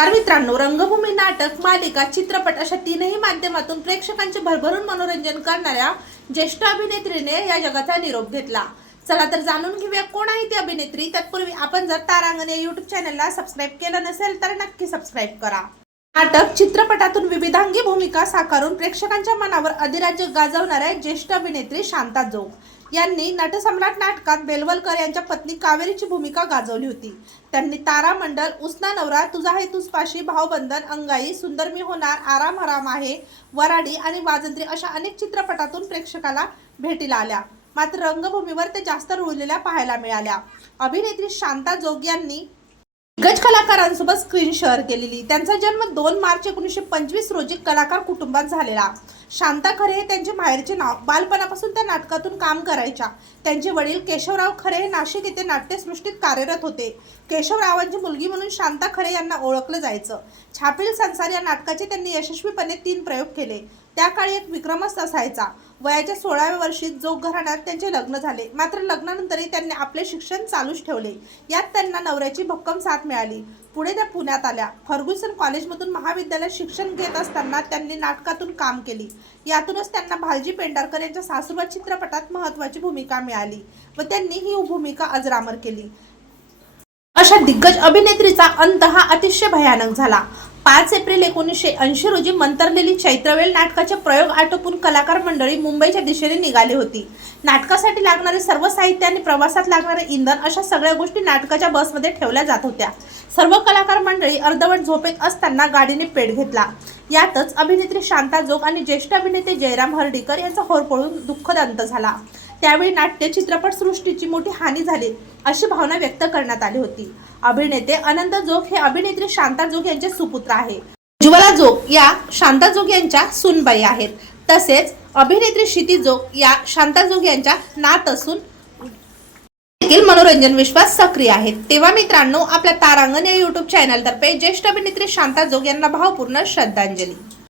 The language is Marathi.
नमस्कार मित्रांनो रंगभूमी नाटक मालिका चित्रपट अशा तीनही माध्यमातून प्रेक्षकांचे भरभरून मनोरंजन करणाऱ्या ज्येष्ठ अभिनेत्रीने या जगाचा निरोप घेतला. चला तर जाणून घेऊया कोण आहे ती अभिनेत्री. तत्पूर्वी आपण जर तारांगण या युट्यूब चॅनलला सबस्क्राईब केलं नसेल तर नक्की सबस्क्राईब करा. नाटक चित्रपटातून विविधांगी भूमिका साकारून प्रेक्षकांच्या मनावर अधिराज्य गाजवणाऱ्या ज्येष्ठ अभिनेत्री शांता जोग यांनी नटसम्राट नाटकात बेलवलकर यांच्या पत्नी कावेरीची भूमिका गाजवली होती. त्यांनी तारा मंडल उसना नवरा तुझा हे तुझपाशी भावबंधन अंगाई सुंदर मी होणार आराम हराम आहे वराडी आणि वाजंत्री अशा अनेक चित्रपटातून प्रेक्षकाला भेटीला आल्या मात्र रंगभूमीवर ते जास्त रुळलेल्या पाहायला मिळाल्या. अभिनेत्री शांता जोग यांनी गज कलाकारांसोबत स्क्रीन शेअर केलेली. त्यांचा जन्म दोन मार्च एकोणीसशे पंचवीस रोजी कलाकार कुटुंबात झालेला. शांता खरे हे त्यांचे माहेरचे नाव बालपणापासून त्या नाटकातून काम करायच्या. त्यांचे वडील केशवराव खरे हे नाशिक येथे नाट्यसृष्टीत कार्यरत होते. केशवरावांची मुलगी म्हणून शांता खरे यांना ओळखलं जायचं. छापील संसार या नाटकाचे त्यांनी यशस्वीपणे तीन प्रयोग केले. त्या काळी एक विक्रमच असायचा वयाच्या सोळाव्या वर्षी जोग घराण्यात त्यांचे लग्न झाले. मात्र लग्नानंतरही त्यांनी आपले शिक्षण चालूच ठेवले. यात त्यांना नवऱ्याची भक्कम साथ मिळाली. पुढे त्या पुण्यात आल्या. फर्ग्युसन कॉलेजमधून महाविद्यालयात शिक्षण घेत असताना त्यांनी नाटकातून काम केली. यातूनच त्यांना भालजी पेंढारकर यांच्या सासूबा चित्रपटात महत्वाची भूमिका मिळाली व त्यांनी ही भूमिका अजरामर केली. अशा दिग्गज अभिनेत्रीचा अंत हा अतिशय भयानक झाला. पाच एप्रिल एकोणीसशे ऐंशी रोजी मंतरलेली चैत्रवेल नाटकाचे प्रयोग आटोपून कलाकार मंडळी मुंबईच्या दिशेने निघाली होती. नाटकासाठी लागणारे सर्व साहित्य आणि प्रवासात लागणारे इंधन अशा सगळ्या गोष्टी नाटकाच्या बसमध्ये ठेवल्या जात होत्या. सर्व कलाकार मंडळी अर्धवट झोपेत असताना गाडीने पेट घेतला. यातच अभिनेत्री शांता जोग आणि ज्येष्ठ अभिनेते जयराम हर्डीकर यांचा होरपळून दुःखद अंत झाला. त्यावेळी नाट्य चित्रपट सृष्टीची मोठी हानी झाली अशी भावना व्यक्त करण्यात आली होती. अभिनेते अनंत जोग हे अभिनेत्री शांता जोग यांचे सुपुत्र आहे. ज्वला जोग या शांता जोग यांच्या सुनबाई आहेत. तसेच अभिनेत्री क्षिती जोग या शांता जोग यांच्या नात असून देखील मनोरंजन विश्वास सक्रिय आहेत. तेव्हा मित्रांनो आपल्या तारांगण या युट्यूब चॅनल तर्फे ज्येष्ठ अभिनेत्री शांता जोग यांना भावपूर्ण श्रद्धांजली.